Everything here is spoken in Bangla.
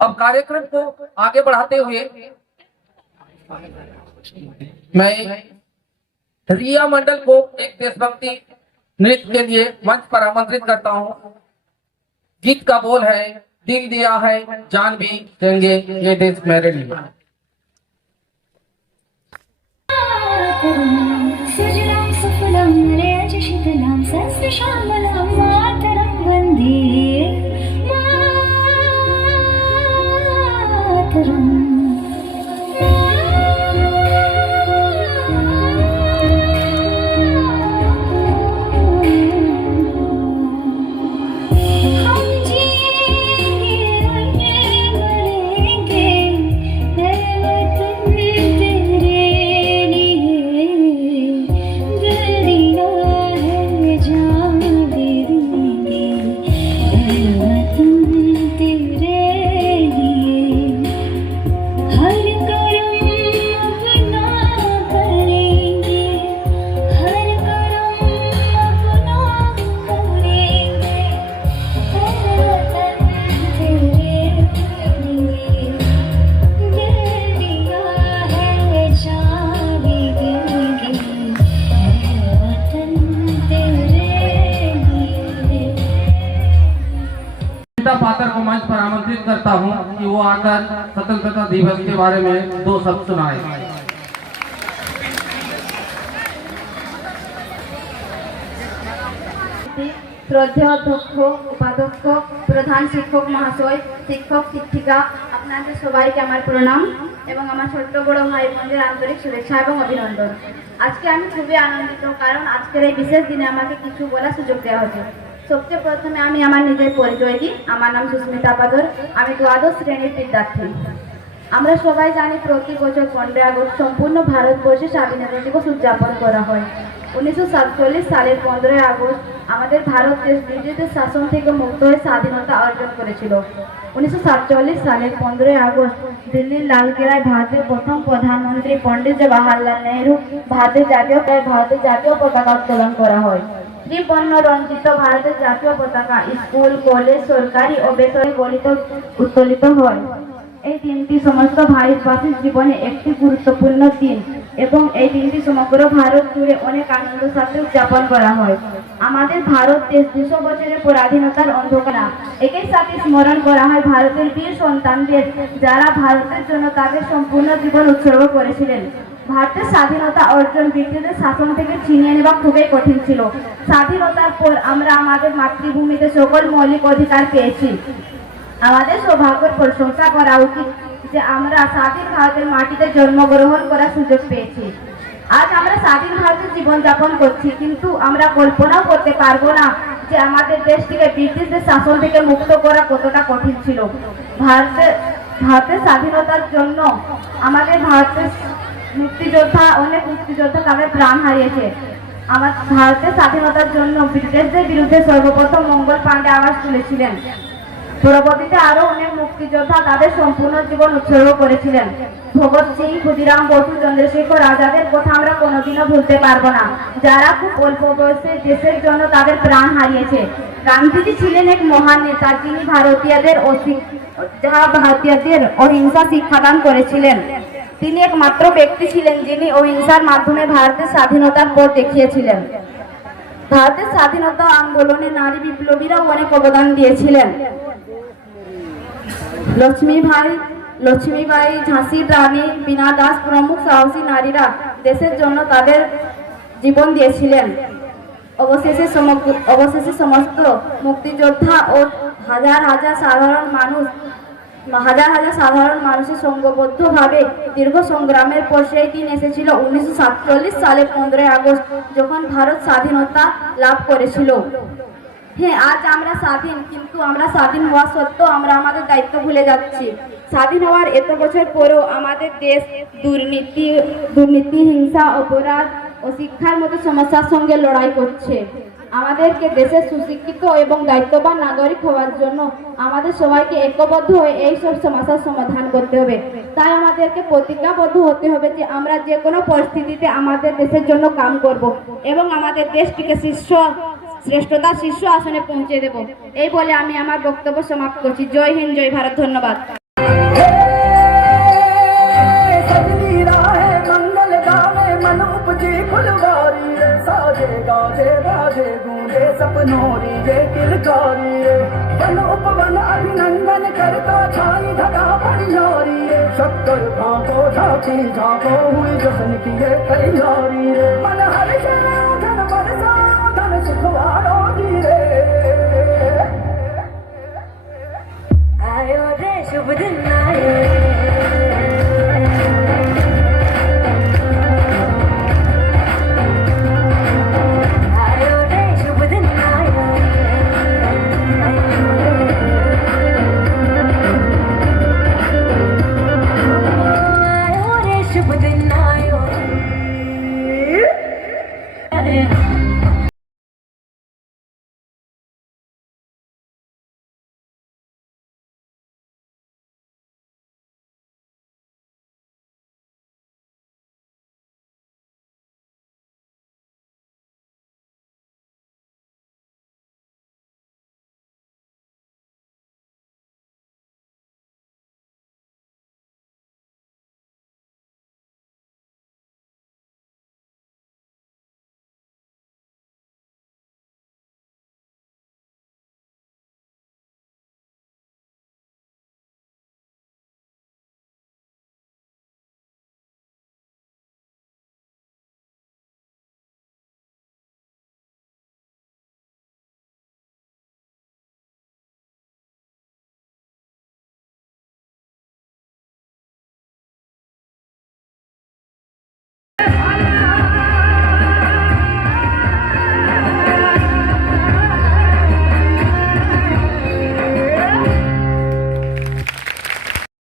अब कार्यक्रम को आगे बढ़ाते हुए मैं रिया मंडल को एक देशभक्ति नृत्य के लिए मंच पर आमंत्रित करता हूँ। गीत का बोल है, दिल दिया है जान भी देंगे ये देश मेरे लिए। सुजलां सुफलां मलयज शीतलां सहस्रश्यामलां मातरं वन्दे मातरम्। पात्र को मंच पर आमंत्रित करता हूं कि वो आकर स्वतंत्रता दिवस के बारे में दो शब्द सुनाए। শ্রদ্ধেয় অধ্যক্ষ, উপাধ্যক্ষ, প্রধান শিক্ষক মহাশয়, শিক্ষক শিক্ষিকা, আপনাদের সবাইকে আমার প্রণাম এবং আমার ছোট্ট বড় ভাই বোনদের আন্তরিক শুভেচ্ছা এবং অভিনন্দন। আজকে আমি খুবই আনন্দিত, কারণ আজকের এই বিশেষ দিনে আমাকে কিছু বলার সুযোগ দেওয়া হয়েছে। সবচেয়ে প্রথমে আমি আমার নিজের পরিচয় দিই। আমার নাম সুস্মিতা পাদর, আমি দ্বাদশ শ্রেণীর বিদ্যার্থী। আমরা সবাই জানি প্রতি বছর 15 আগস্ট সম্পূর্ণ ভারতবর্ষে স্বাধীনতা দিবস উদযাপন করা হয়। 1947 সালের 15 আগস্ট আমাদের ভারত দেশ ব্রিটিশদের শাসন থেকে মুক্ত হয়ে স্বাধীনতা অর্জন করেছিল। 1947 সালের 15 আগস্ট দিল্লির লালকেল্লায় ভারতের প্রথম প্রধানমন্ত্রী পণ্ডিত জওয়াহরলাল নেহরু ভারতের জাতীয় পতাকা উত্তোলন করা হয়। ত্রিবর্ণ রঞ্জিত ভারতের জাতীয় পতাকা স্কুল, কলেজ, সরকারি ও বেসরকারি গলিতে উত্তোলিত হয়। এই দিনটি সমস্ত ভারতবাসীর জীবনে একটি গুরুত্বপূর্ণ দিন এবং এই দিনটি সমগ্র ভারত জুড়ে অনেক আনন্দের সাথে উদযাপন করা হয়। আমাদের ভারত দেশ 200 বছরের পরাধীনতার অন্ধকার, একই সাথে স্মরণ করা হয় ভারতের বীর সন্তানদের, যারা ভারতের জন্য তাদের সম্পূর্ণ জীবন উৎসর্গ করেছিলেন। ভারতের স্বাধীনতা অর্জন ব্রিটিশদের শাসন থেকে ছিনিয়ে নেওয়া খুবই কঠিন ছিল। স্বাধীনতার পর আমরা আমাদের মাতৃভূমিতে সকল মৌলিক অধিকার পেয়েছি। আমাদের সৌভাগ্যের প্রশংসা করা উচিত যে আমরা স্বাধীন ভারতের মাটিতে জন্মগ্রহণ করার সুযোগ পেয়েছি। আজ আমরা স্বাধীন ভারতে জীবনযাপন করছি, কিন্তু আমরা কল্পনাও করতে পারবো না যে আমাদের দেশটিকে ব্রিটিশদের শাসন থেকে মুক্ত করা কতটা কঠিন ছিল। ভারতের স্বাধীনতার জন্য আমাদের ভারতের অনেক মুক্তিযোদ্ধা তাদের প্রাণ হারিয়েছে। আমার ভারতের স্বাধীনতার জন্য ব্রিটিশদের বিরুদ্ধে সর্বপ্রথম মঙ্গল পাণ্ডে আওয়াজ তুলেছিলেন। পরবর্তীতে আরো অনেক মুক্তিযোদ্ধা তাদের সম্পূর্ণ জীবন উৎসর্গ করেছিলেন। ভগৎ সিং, ক্ষুদিরাম বসু, চন্দ্রশেখর আজাদের কথা আমরা কোনোদিনও ভুলতে পারবো না, যারা খুব অল্প বয়সে দেশের জন্য তাদের প্রাণ হারিয়েছে। গান্ধীজি ছিলেন এক মহান নেতা, যিনি ভারতীয়দের অহিংসা শিক্ষাদান করেছিলেন। তিনি একমাত্র ব্যক্তি ছিলেন যিনি অহিংসার মাধ্যমে ভারতের স্বাধীনতার পথ দেখিয়েছিলেন। ভারতের স্বাধীনতা আন্দোলনে নারী বিপ্লবীরাও অনেক অবদান দিয়েছিলেন। লক্ষ্মীবাই, ঝাঁসির রানী, বীণা দাস প্রমুখ সাহসী নারীরা দেশের জন্য তাদের জীবন দিয়েছিলেন। অবশেষে সমস্ত মুক্তিযোদ্ধা ও হাজার হাজার সাধারণ মানুষের সংঘবদ্ধভাবে দীর্ঘ সংগ্রামের পর সেই দিন এসেছিল 1947 সালের 15 আগস্ট, যখন ভারত স্বাধীনতা লাভ করেছিল। হ্যাঁ, আজ আমরা স্বাধীন, কিন্তু আমরা স্বাধীন হওয়া সত্ত্বেও আমরা আমাদের দায়িত্ব ভুলে যাচ্ছি। স্বাধীন হওয়ার এত বছর পরেও আমাদের দেশ দুর্নীতি, হিংসা, অপরাধ ও শিক্ষার মতো সমস্যার সঙ্গে লড়াই করছে। আমাদেরকে দেশের সুশিক্ষিত এবং দায়িত্ববান নাগরিক হওয়ার জন্য আমাদের সবাইকে ঐক্যবদ্ধ হয়ে এই সব সমস্যার সমাধান করতে হবে। তাই আমাদেরকে প্রতিজ্ঞাবদ্ধ হতে হবে যে আমরা যে কোনো পরিস্থিতিতে আমাদের দেশের জন্য কাজ করব এবং আমাদের দেশটিকে শ্রেষ্ঠতার শীর্ষ আসনে পৌঁছে দেব। এই বলে আমি আমার বক্তব্য সমাপ্ত করছি। জয় হিন্দ, জয় ভারত, ধন্যবাদ। फुलवारी रे साजे गाजे बाजे गूंजे सपनों री ये किलकारी रे वन उपवन अभिनंदन करता छाई धगा परियारी रे शक्कर भागो झांकी झांको हुई जश्न की ये तैयारी रे मन हर्ष धन बरसा धन सुखवारो धीरे आयो रे शुभ दिन आयो